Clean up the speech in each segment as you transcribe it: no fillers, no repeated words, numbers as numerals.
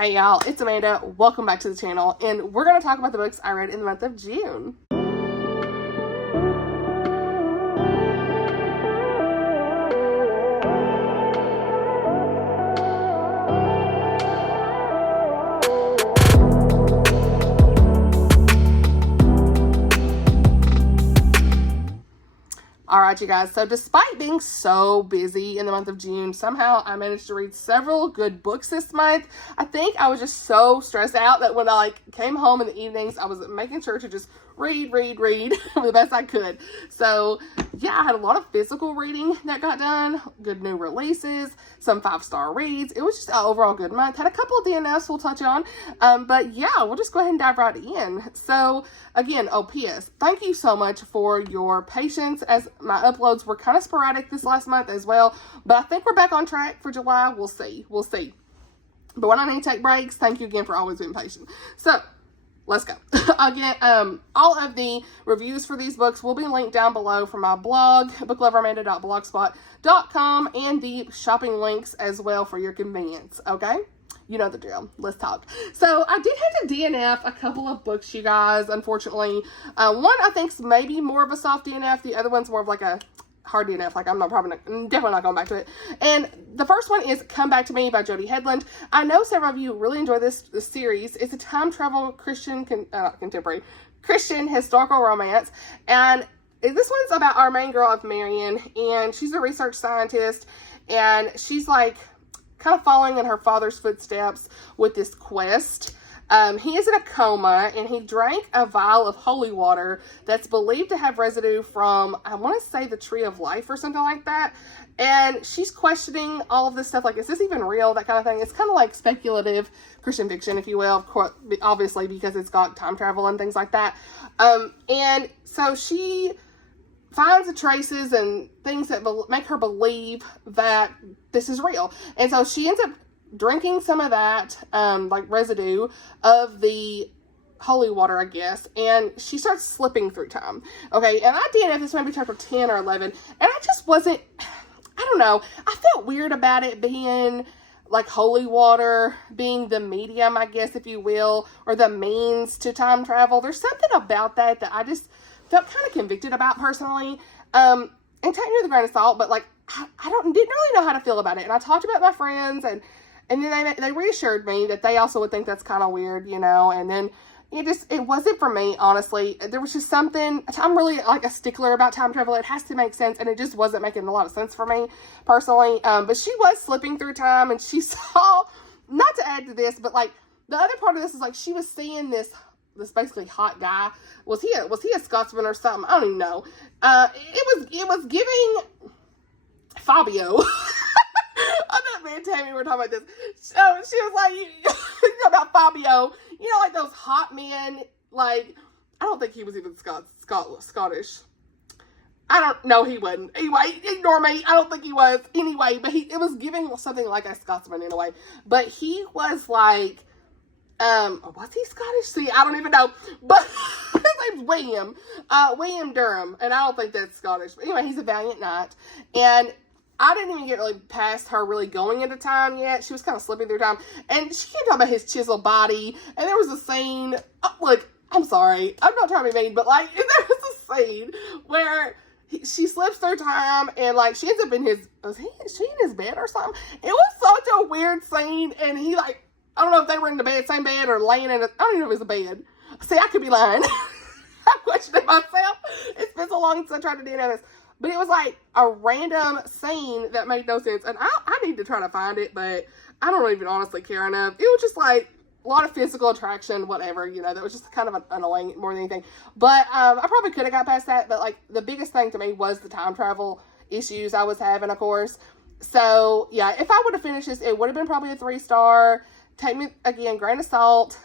Hey y'all, it's Amanda. Welcome back to the channel, and we're going to talk about the books I read in the month of June. Alright, you guys, so despite being so busy in the month of June, somehow I managed to read several good books this month. I think I was just so stressed out that when I came home in the evenings, I was making sure to just read the best I could. So yeah, I had a lot of physical reading that got done, good new releases, some 5-star reads. It was just an overall good month. Had a couple of DNFs we'll touch on, but yeah, we'll just go ahead and dive right in. So again, P.S. thank you so much for your patience, as my uploads were kind of sporadic this last month as well, but I think we're back on track for July. We'll see. But when I need to take breaks, thank you again for always being patient. So let's go. Again, all of the reviews for these books will be linked down below from my blog, bookloveramanda.blogspot.com, and the shopping links as well for your convenience, okay? You know the drill. Let's talk. So I did have to DNF a couple of books, you guys, unfortunately. One I think is maybe more of a soft DNF. The other one's more of like a hard DNF. Like I'm definitely not going back to it. And the first one is Come Back to Me by Jody Headland. I know several of you really enjoy this series. It's a time travel contemporary Christian historical romance. And this one's about our main girl of Marion, and she's a research scientist, and she's like kind of following in her father's footsteps with this quest. He is in a coma, and he drank a vial of holy water that's believed to have residue from, I want to say, the Tree of Life or something like that. And she's questioning all of this stuff, like, is this even real? That kind of thing. It's kind of like speculative Christian fiction, if you will, of course, obviously, because it's got time travel and things like that. And so she finds the traces and things that make her believe that this is real. And so she ends up drinking some of that, like residue of the holy water, I guess, and she starts slipping through time. Okay, and I DNF this maybe chapter 10 or 11, and I just wasn't, I don't know, I felt weird about it being like holy water being the medium, I guess, if you will, or the means to time travel. There's something about that I just felt kind of convicted about personally, and take me with a grain of salt, but like, I didn't really know how to feel about it. And I talked about my friends, and then they reassured me that they also would think that's kind of weird, you know, and then it wasn't for me, honestly. There was just something, I'm really like a stickler about time travel. It has to make sense, and it just wasn't making a lot of sense for me personally. But she was slipping through time, and she saw, not to add to this, but like the other part of this is like she was seeing this basically hot guy. Was he a Scotsman or something? I don't even know. It was giving Fabio. I know me and Tammy were talking about this. So she was like, you know about Fabio, you know, like those hot men, like, I don't think he was even Scottish. I don't know, he wasn't. Anyway, ignore me. I don't think he was. Anyway, but it was giving something like a Scotsman in a way. But he was like, was he Scottish? See, I don't even know. But his name's William Durham. And I don't think that's Scottish. But anyway, he's a valiant knight. And I didn't even get really past her really going into time yet. She was kind of slipping through time. And she kept talking about his chiseled body. And there was a scene, like, I'm sorry, I'm not trying to be mean, but like, there was a scene where she slips through time, and like, she ends up in his, she in his bed or something? It was such a weird scene, and he like, I don't know if they were in the same bed or laying in I don't even know if it was a bed. See, I could be lying. I'm questioning myself. It's been so long since I tried to do this. But it was like a random scene that made no sense. And I need to try to find it, but I don't even honestly care enough. It was just like a lot of physical attraction, whatever, you know, that was just kind of annoying more than anything. But I probably could have got past that. But like the biggest thing to me was the time travel issues I was having, of course. So yeah, if I would have finished this, it would have been probably a 3-star. Take me, again, grain of salt.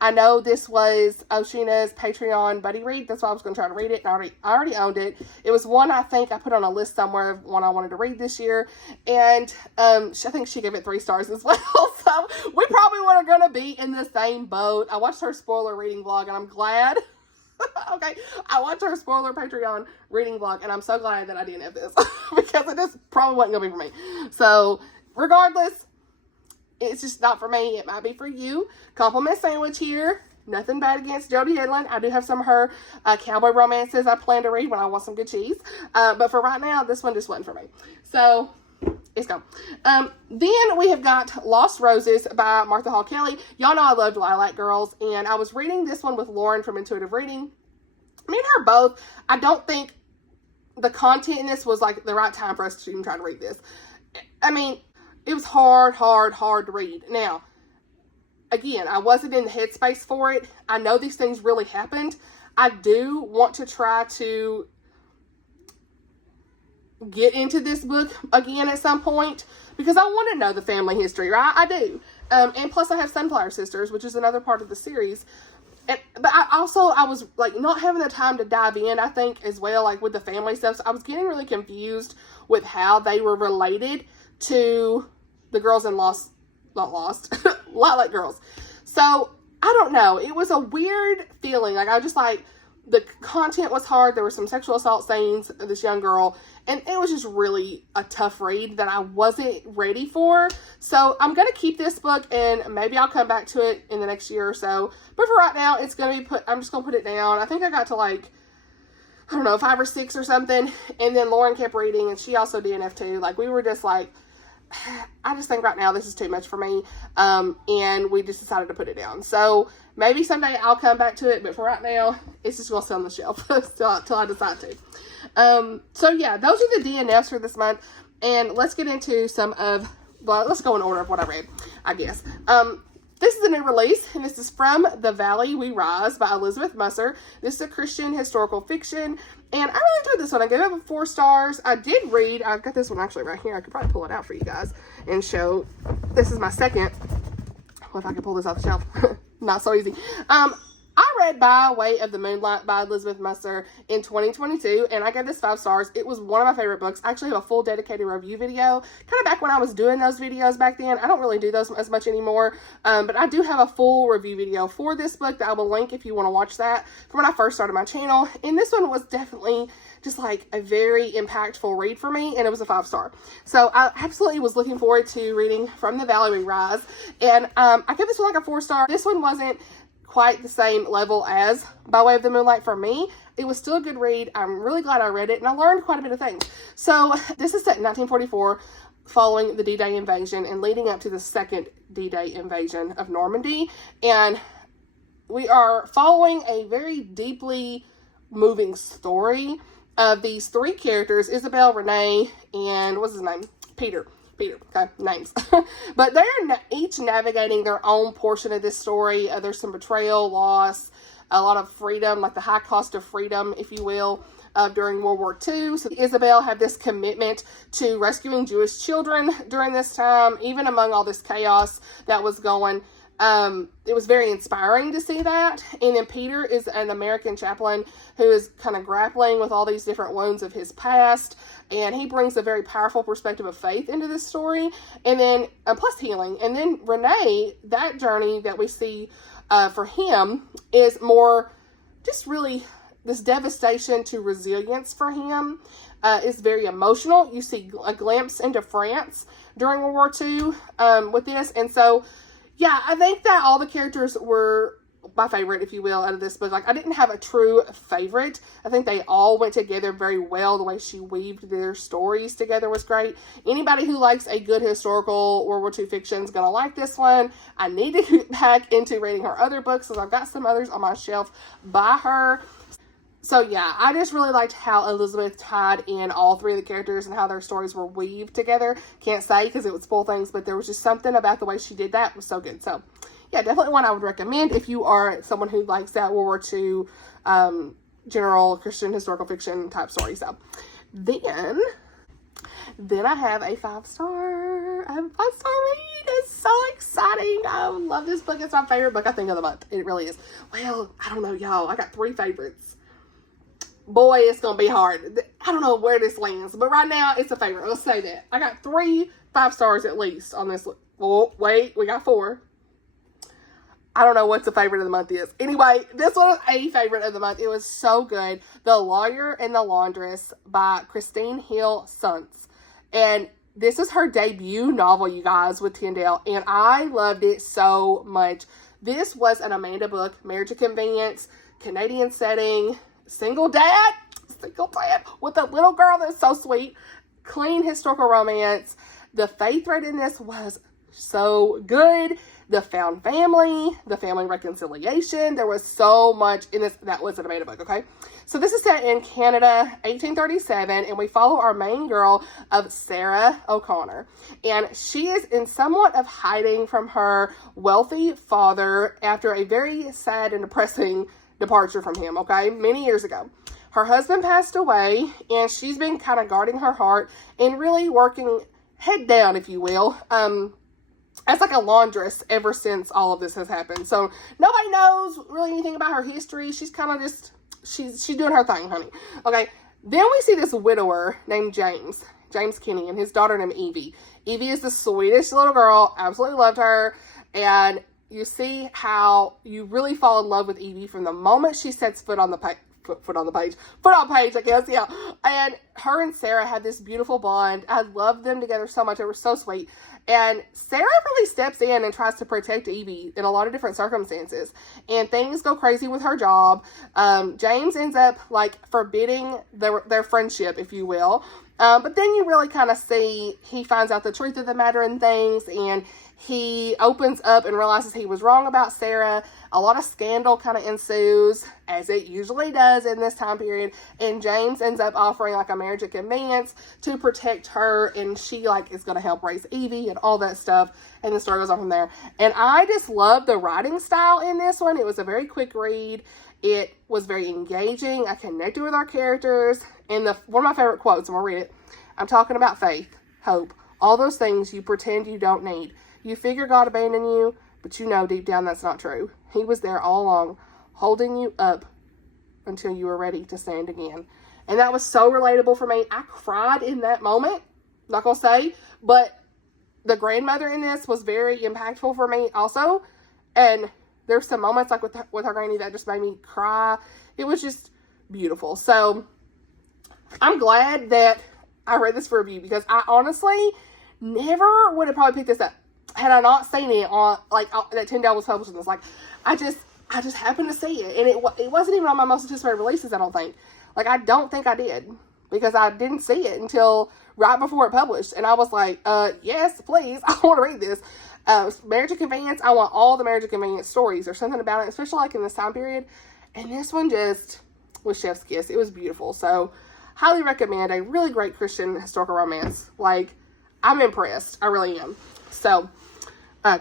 I know this was Oshina's Patreon buddy read. That's why I was going to try to read it. And I already owned it. It was one I think I put on a list somewhere of one I wanted to read this year. And I think she gave it 3 stars as well. So we probably were going to be in the same boat. I watched her spoiler reading vlog, and I'm glad. Okay, I watched her spoiler Patreon reading vlog, and I'm so glad that I didn't have this. Because it just probably wasn't going to be for me. So regardless, it's just not for me. It might be for you. Compliment sandwich here. Nothing bad against Jodie Hedlund. I do have some of her cowboy romances I plan to read when I want some good cheese. But for right now, this one just wasn't for me. So, it's gone. Then we have got Lost Roses by Martha Hall Kelly. Y'all know I loved Lilac Girls, and I was reading this one with Lauren from Intuitive Reading. Me and her both, I don't think the content in this was like the right time for us to even try to read this. I mean, it was hard to read. Now, again, I wasn't in the headspace for it. I know these things really happened. I do want to try to get into this book again at some point because I want to know the family history, right? I do. And plus I have Sunflower Sisters, which is another part of the series. But I was like not having the time to dive in, I think, as well, like with the family stuff. So I was getting really confused with how they were related to the girls in Lilac Girls. So I don't know. It was a weird feeling. Like I just like, the content was hard. There were some sexual assault scenes of this young girl. And it was just really a tough read that I wasn't ready for. So I'm going to keep this book and maybe I'll come back to it in the next year or so. But for right now, it's going to be I'm just going to put it down. I think I got to like, I don't know, 5 or 6 or something. And then Lauren kept reading and she also DNF'd too. Like we were just like, I just think right now this is too much for me. And we just decided to put it down. So maybe someday I'll come back to it. But for right now, it's just going to sit on the shelf till I decide to. So yeah, those are the DNFs for this month. And let's get into some of, well, let's go in order of what I read, I guess. This is a new release, and this is From the Valley We Rise by Elizabeth Musser. This is a Christian historical fiction, and I really enjoyed this one. I gave it 4 stars. I did read, I've got this one actually right here. I could probably pull it out for you guys and show. This is my second. Well, if I can pull this off the shelf. Not so easy. I read By Way of the Moonlight by Elizabeth Musser in 2022, and I gave this 5 stars. It was one of my favorite books. I actually have a full dedicated review video, kind of back when I was doing those videos back then. I don't really do those as much anymore, but I do have a full review video for this book that I will link if you want to watch that from when I first started my channel. And this one was definitely just like a very impactful read for me, and it was a 5-star. So I absolutely was looking forward to reading From the Valley We Rise, and I gave this one like a 4-star. This one wasn't quite the same level as By Way of the Moonlight for me. It was still a good read. I'm really glad I read it, and I learned quite a bit of things. So this is set in 1944, following the D-Day invasion and leading up to the second D-Day invasion of Normandy. And we are following a very deeply moving story of these 3 characters, Isabel, Renee, and what's his name? Peter, okay, names. But they're each navigating their own portion of this story. There's some betrayal, loss, a lot of freedom, like the high cost of freedom, if you will, during World War II. So Isabel had this commitment to rescuing Jewish children during this time, even among all this chaos that was going. It was very inspiring to see that. And then Peter is an American chaplain who is kind of grappling with all these different wounds of his past, and he brings a very powerful perspective of faith into this story, and then plus healing. And then Renee, that journey that we see for him is more just really this devastation to resilience for him. Is very emotional. You see a glimpse into France during World War II with this, and so yeah, I think that all the characters were my favorite, if you will, out of this book. Like, I didn't have a true favorite. I think they all went together very well. The way she weaved their stories together was great. Anybody who likes a good historical World War II fiction is going to like this one. I need to get back into reading her other books, because I've got some others on my shelf by her. So yeah, I just really liked how Elizabeth tied in all 3 of the characters and how their stories were weaved together. Can't say because it would spoil things, but there was just something about the way she did that was so good. So yeah, definitely one I would recommend if you are someone who likes that World War II general Christian historical fiction type story. So then I have a 5-star. I have a 5-star read. It's so exciting. I love this book. It's my favorite book, I think, of the month. It really is. Well, I don't know, y'all. I got 3 favorites. Boy, it's going to be hard. I don't know where this lands, but right now it's a favorite. Let's say that. I got 3 5-stars at least on this. Oh, wait, we got 4. I don't know what the favorite of the month is. Anyway, this was a favorite of the month. It was so good. The Lawyer and the Laundress by Christine Hill Suntz. And this is her debut novel, you guys, with Tyndale, and I loved it so much. This was an Amanda book, Marriage of Convenience, Canadian setting, single dad with a little girl that's so sweet, clean historical romance. The faith thread in this was so good. The found family, the family reconciliation. There was so much in this. That was an Amanda book, okay? So this is set in Canada, 1837, and we follow our main girl of Sarah O'Connor. And she is in somewhat of hiding from her wealthy father after a very sad and depressing departure from him, okay? Many years ago. Her husband passed away, and she's been kind of guarding her heart and really working head down, if you will, as like a laundress ever since all of this has happened. So nobody knows really anything about her history. She's kind of just, she's doing her thing, honey. Okay. Then we see this widower named James Kinney, and his daughter named Evie. Evie is the sweetest little girl. Absolutely loved her. And you see how you really fall in love with Evie from the moment she sets foot on page, I guess, yeah. And her and Sarah had this beautiful bond. I loved them together so much. They were so sweet. And Sarah really steps in and tries to protect Evie in a lot of different circumstances. And things go crazy with her job. James ends up, like, forbidding their friendship, if you will. But then you really kind of see he finds out the truth of the matter and things, and he opens up and realizes he was wrong about Sarah. A lot of scandal kind of ensues, as it usually does in this time period, and James ends up offering like a marriage of convenience to protect her, and she like is going to help raise Evie and all that stuff, and the story goes on from there. And I just love the writing style in this one. It was a very quick read. It was very engaging. I connected with our characters, and one of my favorite quotes, and we'll read it. I'm talking about faith, hope, all those things you pretend you don't need. You figure God abandoned you, but you know deep down that's not true. He was there all along, holding you up until you were ready to stand again. And that was so relatable for me. I cried in that moment, not gonna say, but the grandmother in this was very impactful for me also. And there's some moments like with her granny that just made me cry. It was just beautiful. So I'm glad that I read this for review, because I honestly never would have probably picked this up had I not seen it on, like, that Tyndale was publishing this. Like, I just happened to see it, and it wasn't even on my most anticipated releases, I don't think. Like, I don't think I did, because I didn't see it until right before it published, and I was like, yes, please, I want to read this. Marriage of Convenience, I want all the Marriage of Convenience stories. There's something about it, especially like in this time period, and this one just was chef's kiss. It was beautiful. So highly recommend. A really great Christian historical romance. Like, I'm impressed. I really am. So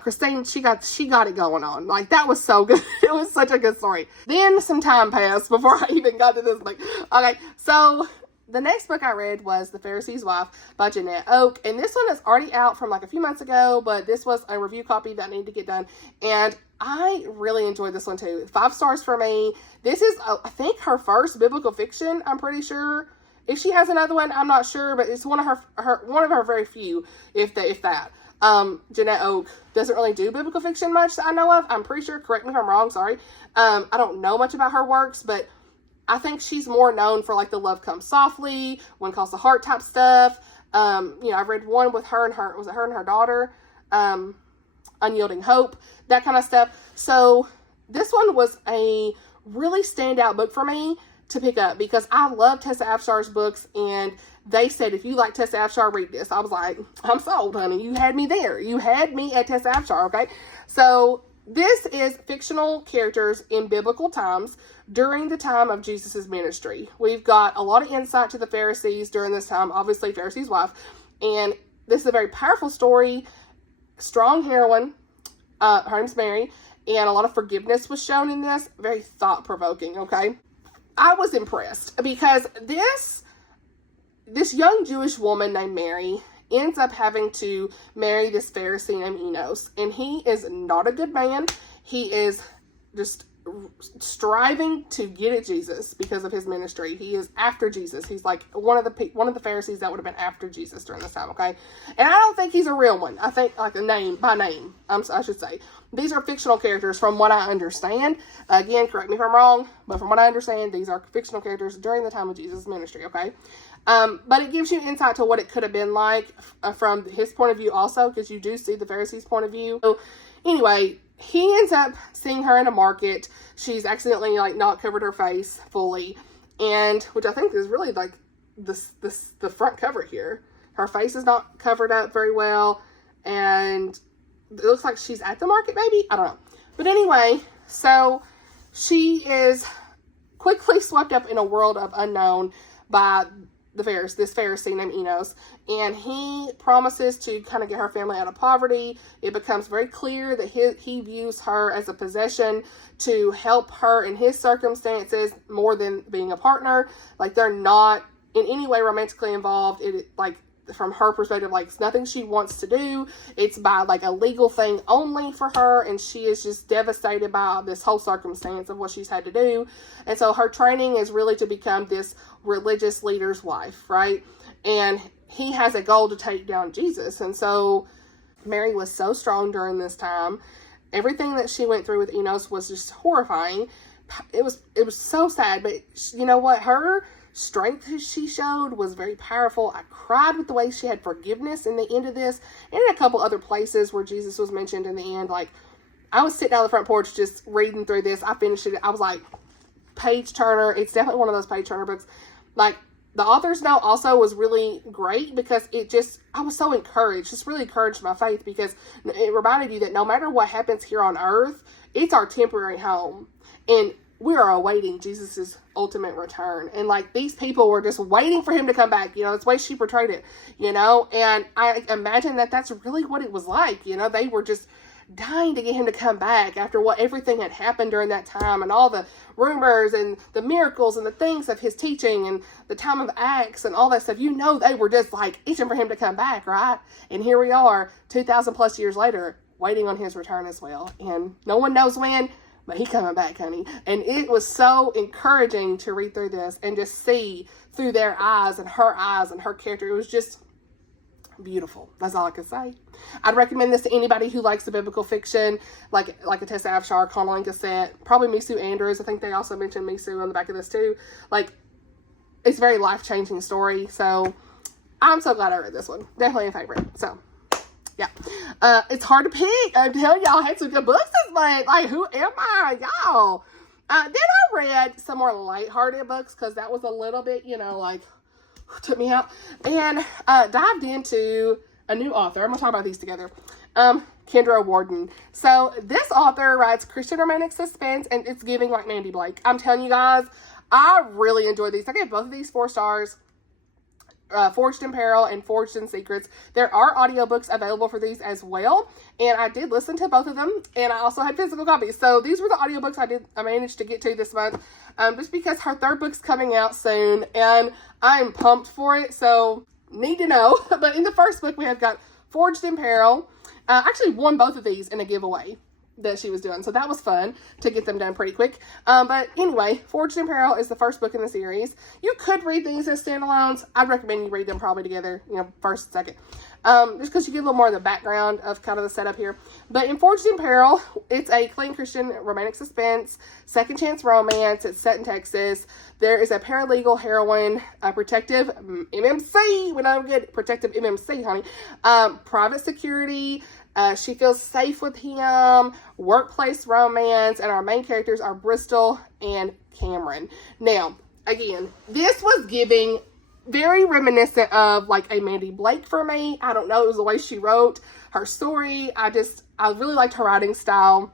Christine, she got it going on. Like, that was so good. It was such a good story. Then some time passed before I even got to this book. Okay, so the next book I read was The Pharisee's Wife by Jeanette Oke. And this one is already out from like a few months ago, but this was a review copy that I needed to get done. And I really enjoyed this one too. 5 stars for me. This is, I think, her first biblical fiction, I'm pretty sure. If she has another one, I'm not sure, but it's one of her very few, if that. Jeanette Oke doesn't really do biblical fiction much that I know of. I'm pretty sure, correct me if I'm wrong, sorry. I don't know much about her works, but I think she's more known for like the Love Comes Softly, One Calls the Heart type stuff. I've read one with her and her daughter, Unyielding Hope, that kind of stuff. So this one was a really standout book for me to pick up, because I love Tessa Afshar's books, and they said, if you like Tessa Afshar, read this. I was like, I'm sold, honey. You had me there. You had me at Tessa Afshar, okay? So this is fictional characters in biblical times during the time of Jesus' ministry. We've got a lot of insight to the Pharisees during this time, obviously Pharisee's wife, and this is a very powerful story. Strong heroine, her name's Mary, and a lot of forgiveness was shown in this. Very thought-provoking, okay? I was impressed, because this young Jewish woman named Mary ends up having to marry this Pharisee named Enos, and he is not a good man. He is just striving to get at Jesus because of his ministry. He is after Jesus. He's like one of the Pharisees that would have been after Jesus during this time, okay? And I don't think he's a real one. I think like by name, I should say. These are fictional characters from what I understand. Again, correct me if I'm wrong, but from what I understand, these are fictional characters during the time of Jesus' ministry, okay? But it gives you insight to what it could have been like from his point of view also, because you do see the Pharisee's point of view. So anyway, he ends up seeing her in a market. She's accidentally like not covered her face fully, and which I think is really like the front cover here. Her face is not covered up very well, and it looks like she's at the market maybe. I don't know. But anyway, so she is quickly swept up in a world of unknown by this Pharisee named Enos, and he promises to kind of get her family out of poverty. It becomes very clear that he views her as a possession to help her in his circumstances more than being a partner. Like, they're not in any way romantically involved. It, like, from her perspective, like, it's nothing she wants to do. It's by like a legal thing only for her, and she is just devastated by this whole circumstance of what she's had to do. And so her training is really to become this religious leader's wife, right? And he has a goal to take down Jesus. And so Mary was so strong during this time. Everything that she went through with Enos was just horrifying. It was so sad, but you know what? Her strength she showed was very powerful. I cried with the way she had forgiveness in the end of this, and in a couple other places where Jesus was mentioned in the end. Like, I was sitting on the front porch just reading through this. I finished it. I was like, page turner. It's definitely one of those page turner books. Like, the author's note also was really great because I was so encouraged. Just really encouraged my faith, because it reminded you that no matter what happens here on earth, it's our temporary home, and we are awaiting Jesus's ultimate return. And like, these people were just waiting for him to come back. You know, it's the way she portrayed it, you know, and I imagine that that's really what it was like. You know, they were just dying to get him to come back after everything had happened during that time, and all the rumors and the miracles and the things of his teaching and the time of Acts and all that stuff. You know, they were just like itching for him to come back, right? And here we are 2,000 plus years later, waiting on his return as well. And no one knows when, but he coming back, honey. And it was so encouraging to read through this and just see through their eyes and her character. It was just beautiful. That's all I can say. I'd recommend this to anybody who likes the biblical fiction, like a Tessa Afshar, Connell and Cassette, probably Misu Andrews. I think they also mentioned Misu on the back of this too. Like, it's a very life-changing story. So I'm so glad I read this one. Definitely a favorite. So yeah. It's hard to pick. I'm telling y'all, I had some good books this month. Like, who am I, y'all? Then I read some more lighthearted books, because that was a little bit, you know, like, took me out. And dived into a new author. I'm going to talk about these together. Kendra Warden. So this author writes Christian romantic suspense, and it's giving like Mandy Blake. I'm telling you guys, I really enjoy these. I gave both of these 4 stars. Forged in Peril and Forged in Secrets. There are audiobooks available for these as well, and I did listen to both of them, and I also had physical copies. So these were the audiobooks I managed to get to this month, just because her 3rd book's coming out soon, and I'm pumped for it, so need to know. But in the first book, we have got Forged in Peril. I actually won both of these in a giveaway that she was doing, so that was fun to get them done pretty quick. But anyway, Forged in Peril is the first book in the series. You could read these as standalones. I'd recommend you read them probably together, you know, first and second, just because you get a little more of the background of kind of the setup here. But in Forged in Peril, it's a clean Christian romantic suspense, second chance romance. It's set in Texas. There is a paralegal heroine, a protective MMC, when I get protective MMC, honey, private security. She feels safe with him, workplace romance, and our main characters are Bristol and Cameron. Now, again, this was giving very reminiscent of like a Mandy Blake for me. I don't know, it was the way she wrote her story. I really liked her writing style.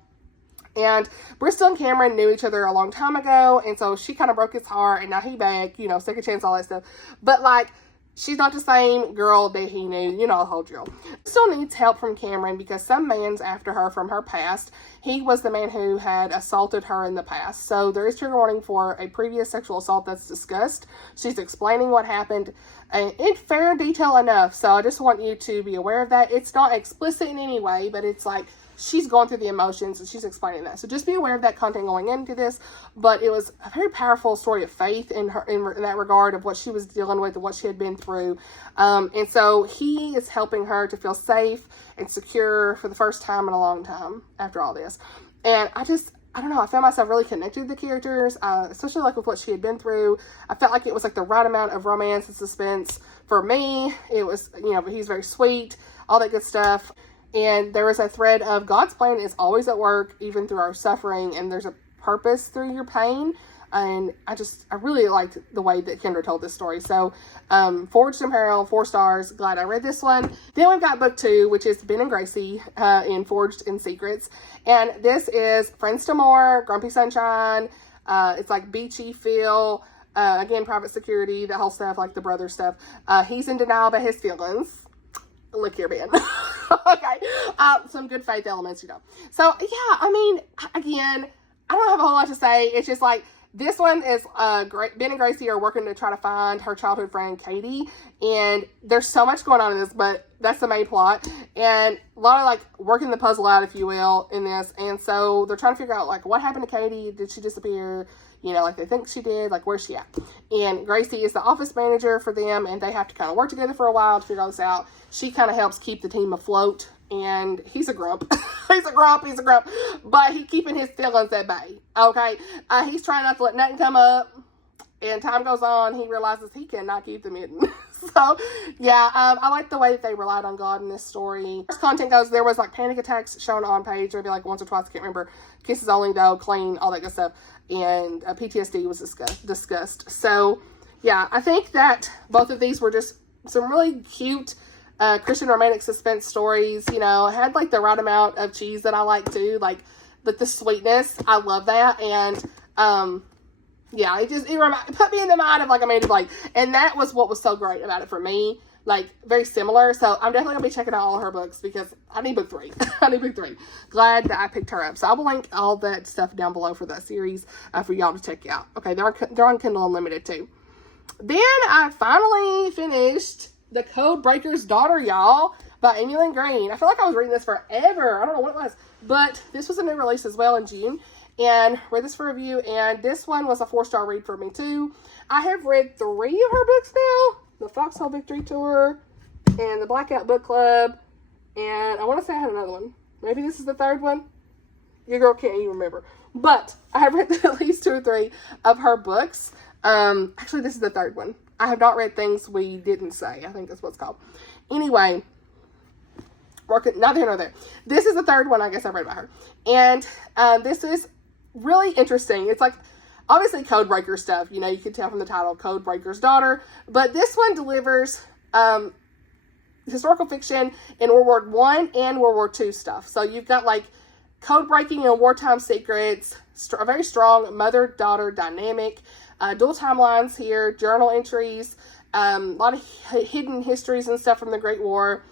And Bristol and Cameron knew each other a long time ago, and so she kind of broke his heart, and now he back, you know, second chance, all that stuff. But like, she's not the same girl that he knew, you know, the whole drill. Still needs help from Cameron because some man's after her from her past. He was the man who had assaulted her in the past. So there is trigger warning for a previous sexual assault that's discussed. She's explaining what happened in fair detail enough. So I just want you to be aware of that. It's not explicit in any way, but it's like she's going through the emotions and she's explaining that. So just be aware of that content going into this. But it was a very powerful story of faith in that regard, of what she was dealing with and what she had been through. And so he is helping her to feel safe and secure for the first time in a long time after all this. And I don't know, I found myself really connected to the characters, especially like with what she had been through. I felt like it was like the right amount of romance and suspense for me. It was, he's very sweet, all that good stuff. And there was a thread of God's plan is always at work, even through our suffering, and there's a purpose through your pain. And I really liked the way that Kendra told this story. So, Forged in Peril, 4 stars. Glad I read this one. Then we've got book 2, which is Ben and Gracie in Forged in Secrets. And this is Friends to More, Grumpy Sunshine. It's like beachy feel. Again, private security, that whole stuff, like the brother stuff. He's in denial about his feelings. Look here, Ben. Okay. Some good faith elements, So, yeah, I mean, again, I don't have a whole lot to say. It's just like, this one is Ben and Gracie are working to try to find her childhood friend, Katie. And there's so much going on in this, but that's the main plot. And a lot of, like, working the puzzle out, if you will, in this. And so they're trying to figure out, like, what happened to Katie? Did she disappear? Like they think she did. Like, where's she at? And Gracie is the office manager for them, and they have to kind of work together for a while to figure all this out. She kind of helps keep the team afloat. And he's a grump. He's a grump. But he's keeping his feelings at bay. Okay? He's trying not to let nothing come up. And time goes on. He realizes he cannot keep them hidden. So, yeah. I like the way that they relied on God in this story. As content goes, there was, like, panic attacks shown on page. Maybe, like, once or twice. I can't remember. Kisses only, though. Clean. All that good stuff. And PTSD was discussed. So, yeah. I think that both of these were just some really cute Christian romantic suspense stories. Had like the right amount of cheese that I like too, like the sweetness. I love that. And yeah, it put me in the mind of like Amanda Blake, and that was what was so great about it for me. Like, very similar. So I'm definitely gonna be checking out all of her books because I need book 3. I need book 3. Glad that I picked her up. So I will link all that stuff down below for that series for y'all to check out. Okay, they're on Kindle Unlimited too. Then I finally finished The Codebreaker's Daughter, y'all, by Amy Lynn Green. I feel like I was reading this forever. I don't know what it was. But this was a new release as well in June. And read this for review. And this one was a 4-star read for me, too. I have read 3 of her books now. The Foxhole Victory Tour. And the Blackout Book Club. And I want to say I had another one. Maybe this is the 3rd one. Your girl can't even remember. But I have read at least 2 or 3 of her books. Actually, this is the 3rd one. I have not read Things We Didn't Say. I think that's what it's called. Anyway, neither here nor there. This is the 3rd one I guess I read about her. And this is really interesting. It's like, obviously, Codebreaker stuff. You can tell from the title, Codebreaker's Daughter. But this one delivers historical fiction in World War I and World War II stuff. So you've got, like, code breaking and wartime secrets, a very strong mother-daughter dynamic, dual timelines here, journal entries, a lot of hidden histories and stuff from the Great War,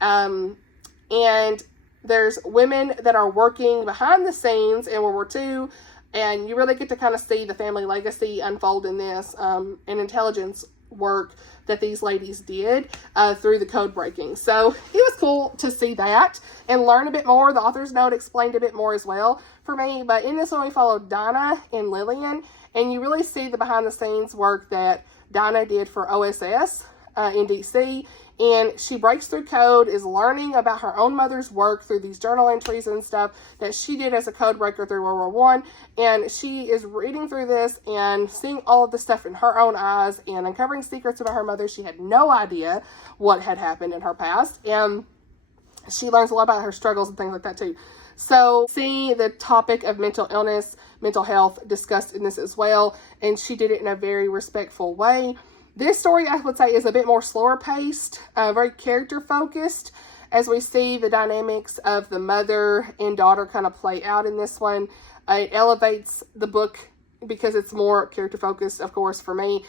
and there's women that are working behind the scenes in World War II, and you really get to kind of see the family legacy unfold in this, and intelligence work that these ladies did through the code breaking. So it was cool to see that and learn a bit more. The author's note explained a bit more as well for me. But in this one, we followed Dinah and Lillian, and you really see the behind the scenes work that Dinah did for OSS in DC. And she breaks through code, is learning about her own mother's work through these journal entries and stuff that she did as a code breaker through World War I. And she is reading through this and seeing all of the stuff in her own eyes and uncovering secrets about her mother. She had no idea what had happened in her past. And she learns a lot about her struggles and things like that too. So see the topic of mental illness, mental health discussed in this as well. And she did it in a very respectful way. This story, I would say, is a bit more slower paced, very character focused, as we see the dynamics of the mother and daughter kind of play out in this one. It elevates the book because it's more character focused, of course, for me,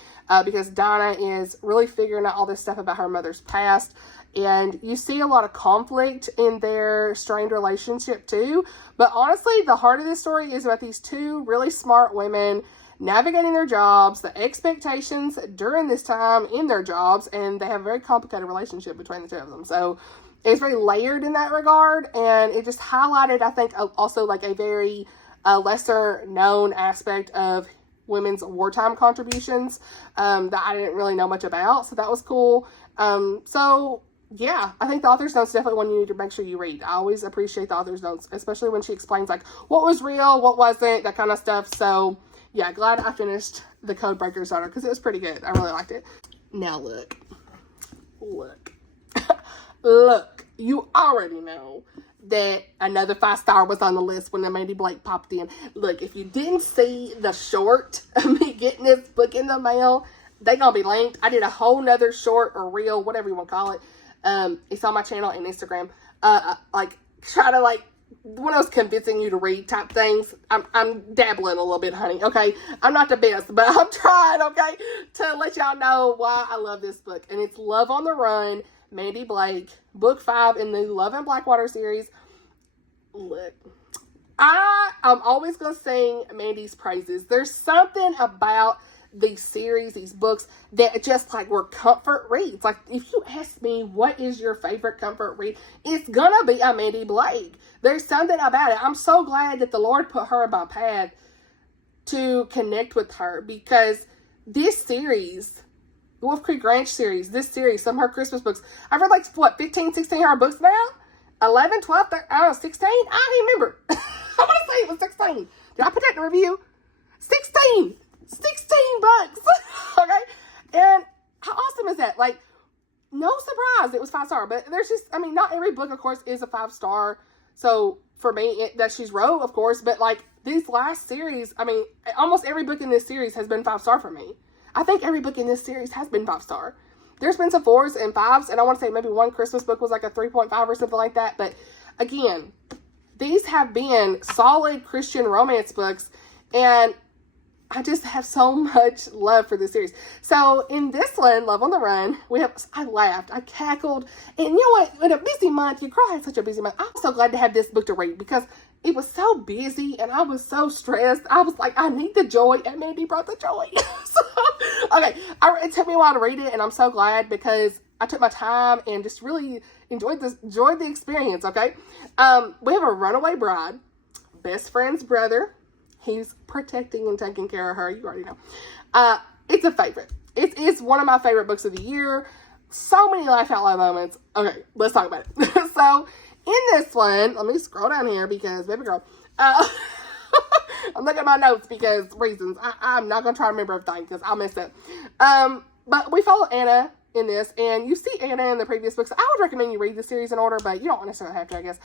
because Dinah is really figuring out all this stuff about her mother's past. And you see a lot of conflict in their strained relationship too. But honestly, the heart of this story is about these two really smart women navigating their jobs, the expectations during this time in their jobs, and they have a very complicated relationship between the two of them. So it's very layered in that regard, and it just highlighted, I think, also like a very lesser known aspect of women's wartime contributions that I didn't really know much about. So that was cool. So yeah, I think the author's notes definitely one you need to make sure you read. I always appreciate the author's notes, especially when she explains like what was real, what wasn't, that kind of stuff. So yeah, glad I finished the Codebreaker starter because it was pretty good. I really liked it. Now look, look, you already know that another 5-star was on the list when the Mandy Blake popped in. Look, if you didn't see the short of me getting this book in the mail, they gonna be linked. I did a whole nother short or reel, whatever you want to call it. It's on my channel and Instagram. Like try to like one of those convincing you to read type things. I'm dabbling a little bit, honey. Okay, I'm not the best, but I'm trying. Okay, to let y'all know why I love this book, and it's Love on the Run, Mandy Blake, book 5 in the Love and Blackwater series. Look, I'm always gonna sing Mandy's praises. There's something about these series, these books, that just like were comfort reads. Like if you ask me what is your favorite comfort read, it's gonna be a Mandy Blake. There's something about it. I'm so glad that the Lord put her in my path to connect with her, because this series, the Wolf Creek Ranch series, this series, some of her Christmas books, I've read like what, 15, 16 her books now? 11, 12, 13, I don't know, 16? I don't even remember. I want to say it was 16. Did I put that in the review? 16 bucks. Okay, and how awesome is that? Like, no surprise it was 5-star, but there's just, I mean, not every book of course is a 5-star, so for me that she's wrote, of course, but like these last series, I mean, almost every book in this series has been 5-star for me. I think every book in this series has been 5-star. There's been some 4s and 5s, and I want to say maybe one Christmas book was like a 3.5 or something like that, but again, these have been solid Christian romance books, and I just have so much love for this series. So in this one, Love on the Run, I laughed, I cackled, and you know what? In a busy month, you cry in such a busy month. I'm so glad to have this book to read because it was so busy and I was so stressed. I was like, I need the joy, and Mandy brought the joy. So, okay, it took me a while to read it, and I'm so glad because I took my time and just really enjoyed the experience. Okay, we have a runaway bride, best friend's brother. He's protecting and taking care of her. You already know. It's a favorite. It's one of my favorite books of the year. So many laugh out loud moments. Okay, let's talk about it. So in this one, let me scroll down here because, baby girl, I'm looking at my notes because reasons. I'm not going to try to remember everything because I'll mess up. But we follow Anna in this, and you see Anna in the previous books. I would recommend you read the series in order, but you don't necessarily have to, I guess.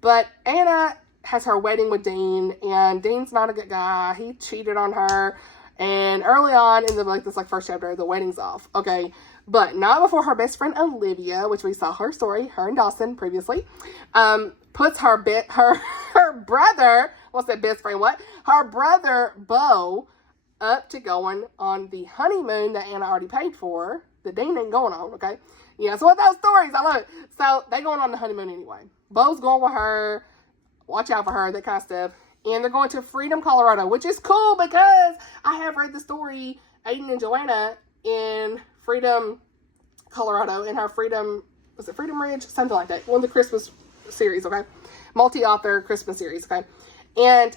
But Anna has her wedding with Dean, and Dean's not a good guy. He cheated on her, and early on in the like this like first chapter, the wedding's off. Okay, but not before her best friend Olivia, which we saw her story, her and Dawson previously, puts her brother, what's that best friend? What? Her brother Bo up to going on the honeymoon that Anna already paid for. The Dean ain't going on. Okay, yeah. So with those stories, I love it. So they going on the honeymoon anyway. Bo's going with her. Watch out for her, that kind of stuff. And they're going to Freedom, Colorado, which is cool because I have read the story, Aiden and Joanna, in Freedom, Colorado, in her Freedom, was it Freedom Ridge? Something like that. One of the Christmas series, okay? Multi-author Christmas series, okay? And,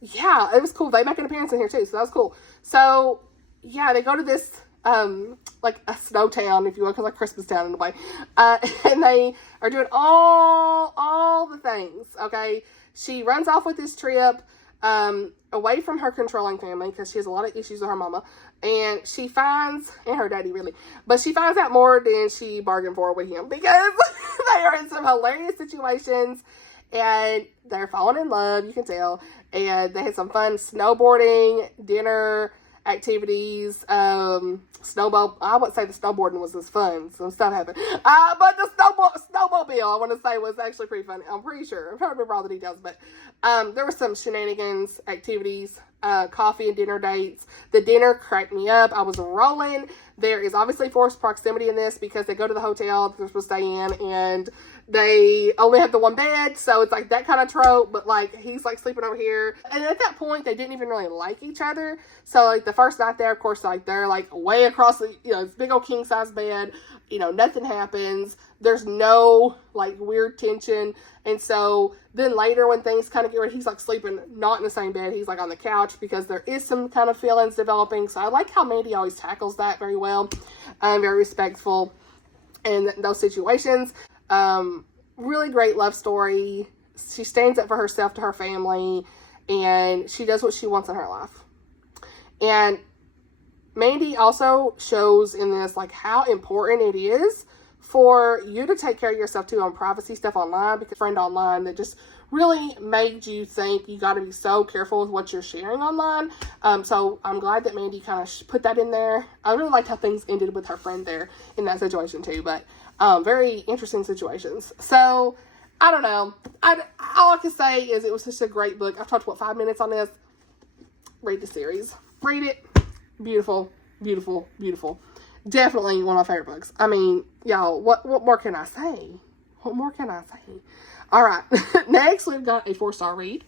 yeah, it was cool. They make an appearance in here, too, so that was cool. So, yeah, they go to this, like a snow town, if you will, because like Christmas town in a way, and they are doing all the things. Okay, she runs off with this trip away from her controlling family because she has a lot of issues with her mama, and she finds, and her daddy really, but she finds out more than she bargained for with him because they are in some hilarious situations and they're falling in love, you can tell, and they had some fun snowboarding, dinner activities, snowball. I wouldn't say the snowboarding was as fun. Some stuff happened. But the snowmobile, I want to say, was actually pretty funny. I'm pretty sure. I'm trying to remember all the details, but there were some shenanigans, activities, coffee and dinner dates. The dinner cracked me up. I was rolling. There is obviously forced proximity in this because they go to the hotel that they're supposed to stay in, and they only have the one bed, so it's like that kind of trope, but like he's like sleeping over here, and at that point they didn't even really like each other. So like the first night there, of course, like they're like way across the, you know, this big old king size bed, you know, nothing happens, there's no like weird tension. And so then later when things kind of get ready, he's like sleeping not in the same bed, he's like on the couch because there is some kind of feelings developing. So I like how Mandy always tackles that very well, very respectful. in those situations. Really great love story. She stands up for herself to her family, and she does what she wants in her life. And Mandy also shows in this, like, how important it is for you to take care of yourself too on privacy stuff online, because a friend online that just really made you think you got to be so careful with what you're sharing online. So I'm glad that Mandy kind of put that in there. I really liked how things ended with her friend there in that situation too, but very interesting situations. So I don't know. All I can say is it was just a great book. I've talked, 5 minutes on this. Read the series. Read it. Beautiful, beautiful, beautiful. Definitely one of my favorite books. I mean, y'all, what more can I say? What more can I say? All right. Next, we've got a 4-star read,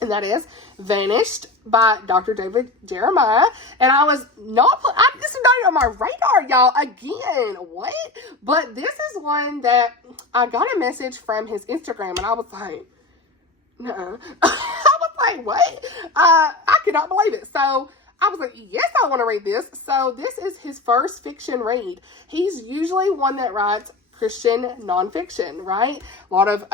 and that is Vanished by Dr. David Jeremiah. And I was not, this is not on my radar, y'all, again. What? But this is one that I got a message from his Instagram, and I was like, no. I was like, what? I could not believe it. So I was like, yes, I want to read this. So this is his first fiction read. He's usually one that writes Christian nonfiction, right? A lot of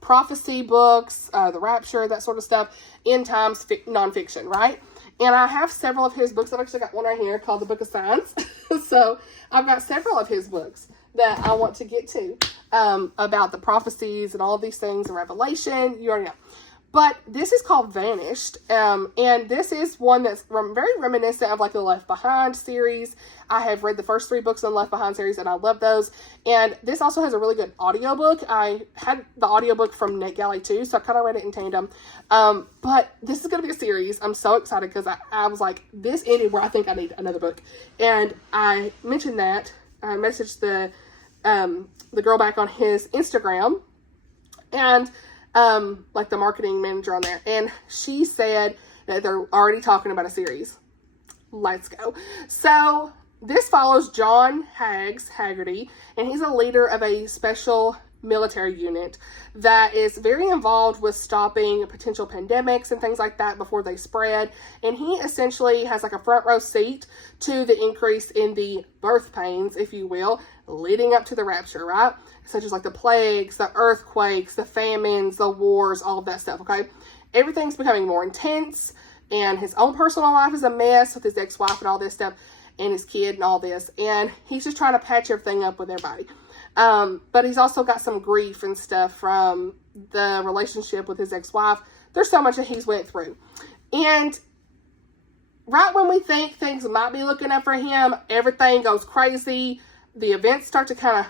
prophecy books, the rapture, that sort of stuff, end times nonfiction, right? And I have several of his books. I've actually got one right here called the Book of Signs. So I've got several of his books that I want to get to about the prophecies and all these things in Revelation. You already know. But this is called Vanished, and this is one that's very reminiscent of like the Left Behind series. I have read the first 3 books in the Left Behind series, and I love those. And this also has a really good audiobook. I had the audiobook from NetGalley too, so I kind of read it in tandem. But this is going to be a series. I'm so excited because I was like, this ended where I think I need another book. And I mentioned that. I messaged the girl back on his Instagram, and like the marketing manager on there, and she said that they're already talking about a series. Let's go. So this follows John Haggerty, and he's a leader of a special military unit that is very involved with stopping potential pandemics and things like that before they spread. And he essentially has like a front row seat to the increase in the birth pains, if you will, leading up to the rapture, right? Such as like the plagues, the earthquakes, the famines, the wars, all of that stuff, okay? Everything's becoming more intense, and his own personal life is a mess with his ex-wife and all this stuff, and his kid and all this, and he's just trying to patch everything up with everybody. But he's also got some grief and stuff from the relationship with his ex-wife. There's so much that he's went through. And right when we think things might be looking up for him, everything goes crazy. The events start to kind of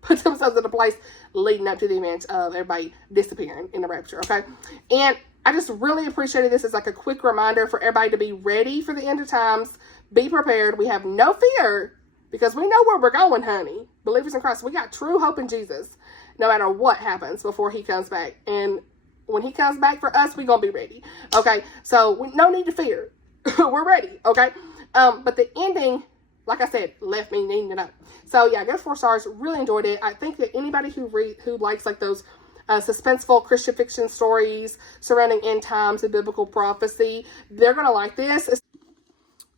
put themselves into place leading up to the event of everybody disappearing in the rapture, okay? And I just really appreciated this as like a quick reminder for everybody to be ready for the end of times. Be prepared. We have no fear because we know where we're going, honey. Believers in Christ, we got true hope in Jesus no matter what happens before he comes back. And when he comes back for us, we're going to be ready, okay? So no need to fear. We're ready, okay? But the ending, like I said, left me needing to know. So yeah, I got 4 stars. Really enjoyed it. I think that anybody who likes like those suspenseful Christian fiction stories surrounding end times and biblical prophecy, they're gonna like this.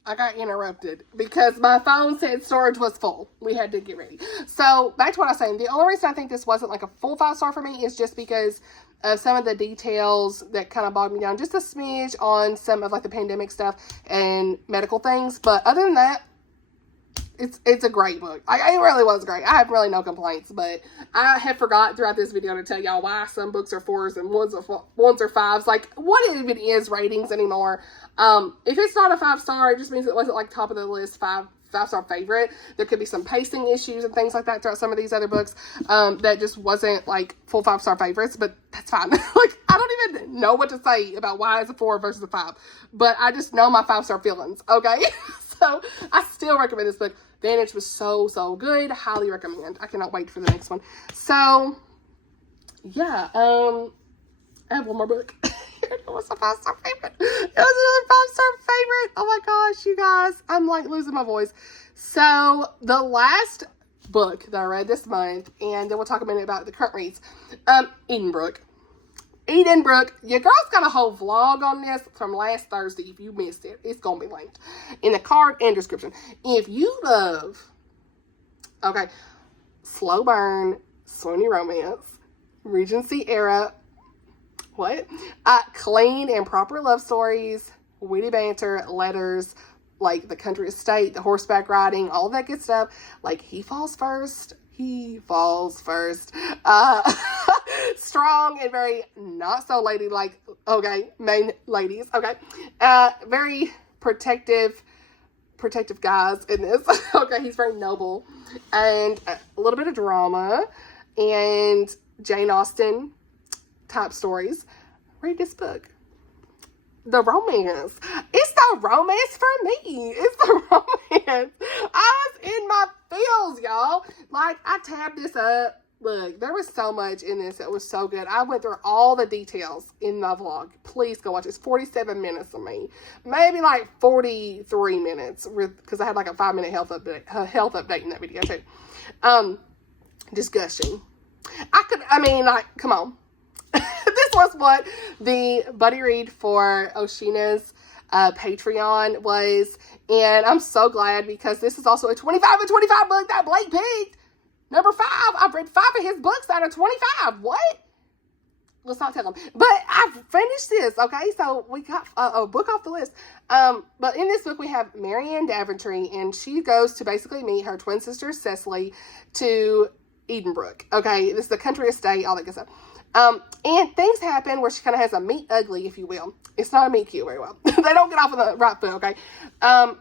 I got interrupted because my phone said storage was full. We had to get ready. So back to what I was saying. The only reason I think this wasn't like a full 5-star for me is just because of some of the details that kind of bogged me down just a smidge on some of like the pandemic stuff and medical things. But other than that, it's a great book. It really was great. I have really no complaints, but I have forgot throughout this video to tell y'all why some books are 4s and ones are 5s. Like, what even is ratings anymore? If it's not a 5-star, it just means it wasn't like top of the list 5-star favorite. There could be some pacing issues and things like that throughout some of these other books that just wasn't like full 5-star favorites, but that's fine. Like, I don't even know what to say about why it's a 4 versus a 5, but I just know my 5-star feelings, okay? So I still recommend this book. Vanished was so good. Highly recommend. I cannot wait for the next one. So yeah, I have one more book. It was a 5-star favorite. It was another 5-star favorite. Oh my gosh, you guys, I'm like losing my voice. So the last book that I read this month, and then we'll talk a minute about the current reads. Edenbrooke. Your girl's got a whole vlog on this from last Thursday. If you missed it, it's going to be linked in the card and description. If you love Okay. Slow burn, swoony romance, Regency era, what? Clean and proper love stories, witty banter, letters, like the country estate, the horseback riding, all that good stuff. Like, he falls first. Strong and very not so ladylike. Okay, main ladies. Okay, very protective guys in this. Okay, he's very noble, and a little bit of drama and Jane Austen type stories. Read this book. The romance. It's the romance for me. It's the romance. I was in my feels, y'all. Like, I tabbed this up. Look, there was so much in this that was so good. I went through all the details in my vlog. Please go watch it. It's 47 minutes of me. Maybe like 43 minutes, because I had like a 5-minute health update in that video too. Just gushing. Come on. This was what the buddy read for Oshina's Patreon was, and I'm so glad, because this is also a 25 and 25 book that Blake picked. Number 5. I've read 5 of his books out of 25. What? Let's not tell him. But I've finished this, okay? So we got a book off the list. But in this book, we have Marianne Daventry, and she goes to basically meet her twin sister, Cecily, to Edenbrooke. Okay? This is the country estate, all that good stuff. And things happen where she kind of has a meet ugly, if you will. It's not a meet cute very well. They don't get off on the right foot, okay?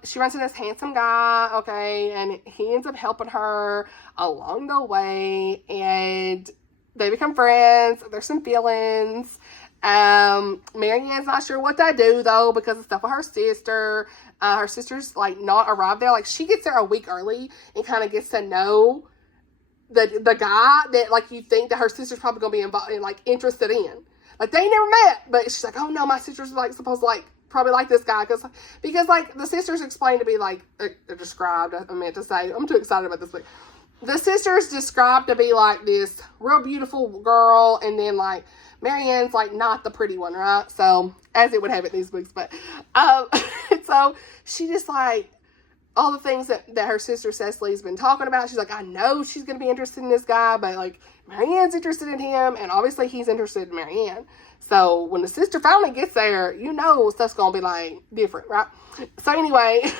She runs into this handsome guy, okay? And he ends up helping her along the way, and they become friends. There's some feelings. Marianne's not sure what to do, though, because of stuff with her sister. Her sister's, like, not arrived there. Like, she gets there a week early and kind of gets to know the guy that, like, you think that her sister's probably gonna be involved in, like, interested in. Like, they never met, but she's like, oh no, my sister's, like, supposed to, like, probably like this guy, because like, the sisters explained to be, like, they're described, I meant to say, I'm too excited about this book. The sisters described to be, like, this real beautiful girl, and then, like, Marianne's, like, not the pretty one, right? So, as it would have it in these books, but, so, she just, like, all the things that her sister Cecily's been talking about, she's like, I know she's going to be interested in this guy, but, like, Marianne's interested in him, and obviously he's interested in Marianne. So, when the sister finally gets there, you know stuff's going to be, like, different, right? So, anyway,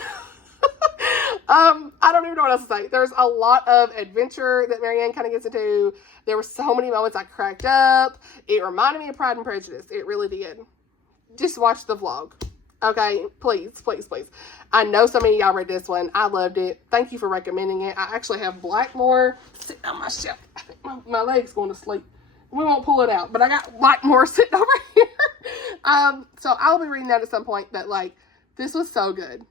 I don't even know what else to say. There's a lot of adventure that Marianne kind of gets into. There were so many moments I cracked up. It reminded me of Pride and Prejudice. It really did. Just watch the vlog. Okay, please, please, please. I know so many of y'all read this one. I loved it. Thank you for recommending it. I actually have Blackmore sitting on my shelf. I think my leg's going to sleep. We won't pull it out, but I got Blackmore sitting over here. So I'll be reading that at some point, but, like, this was so good.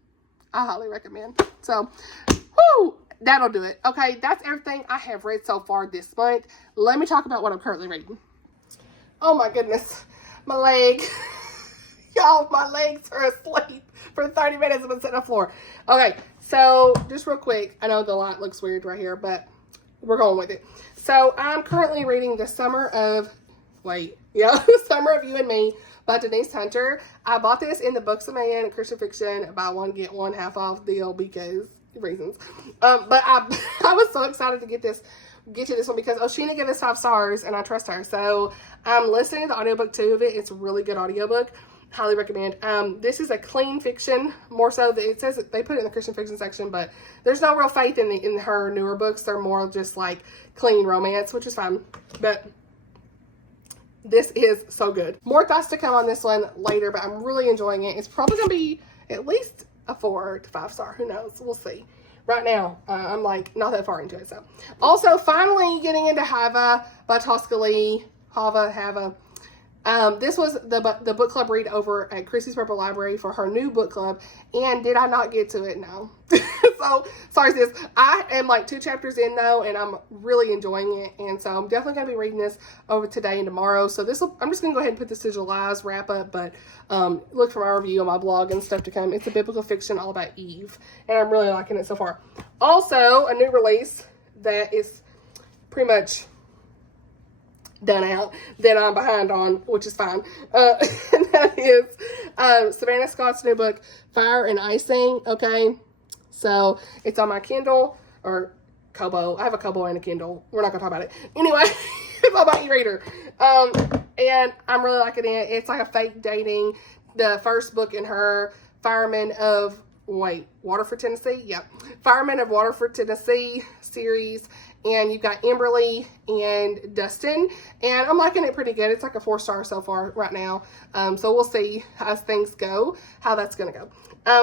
I highly recommend. So, whoo, that'll do it. Okay, that's everything I have read so far this month. Let me talk about what I'm currently reading. Oh my goodness, my leg. Y'all, my legs are asleep for 30 minutes. I've been sitting on the floor. Okay, so just real quick. I know the light looks weird right here, but we're going with it. So I'm currently reading The Summer of You and Me by Denise Hunter. I bought this in the Books of Man Christian Fiction buy one get one half off deal because reasons. But I was so excited to get to this one because Oshina gave us 5 stars and I trust her. So I'm listening to the audiobook too of it. It's a really good audiobook. Highly recommend. This is a clean fiction, more so that it says that they put it in the Christian fiction section, but there's no real faith in her newer books. They're more just like clean romance, which is fine. But this is so good. More thoughts to come on this one later, but I'm really enjoying it. It's probably gonna be at least a 4 to 5 star. Who knows? We'll see. Right now, I'm like not that far into it. So, also finally getting into Hava by Tosca Lee. Hava. This was the book club read over at Chrissy's Purple Library for her new book club. And did I not get to it? No. So, sorry sis. I am like 2 chapters in though, and I'm really enjoying it. And so I'm definitely going to be reading this over today and tomorrow. So I'm just going to go ahead and put this to July's wrap up. But look for my review on my blog and stuff to come. It's a biblical fiction all about Eve. And I'm really liking it so far. Also, a new release that is pretty much done out that I'm behind on, which is fine. And that is Savannah Scott's new book, Fire and Icing. Okay, so it's on my Kindle or Kobo. I have a Kobo and a Kindle. We're not gonna talk about it. Anyway, it's all about e-reader. And I'm really liking it. It's like a fake dating. The first book in her Firemen of Waterford, Tennessee. Yep. Firemen of Waterford, Tennessee series. And you've got Amberly and Dustin. And I'm liking it pretty good. It's like a 4-star so far right now. So we'll see as things go, how that's going to go.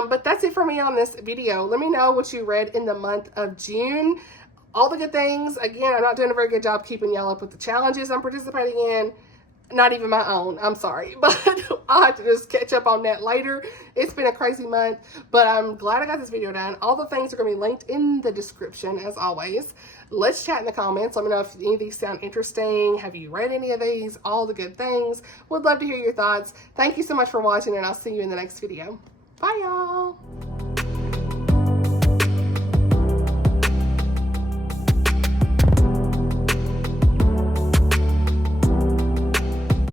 But that's it for me on this video. Let me know what you read in the month of June. All the good things. Again, I'm not doing a very good job keeping y'all up with the challenges I'm participating in. Not even my own. I'm sorry. But I'll have to just catch up on that later. It's been a crazy month. But I'm glad I got this video done. All the things are going to be linked in the description as always. Let's chat in the comments. Let me know if any of these sound interesting. Have you read any of these? All the good things. Would love to hear your thoughts. Thank you so much for watching, and I'll see you in the next video. Bye, y'all.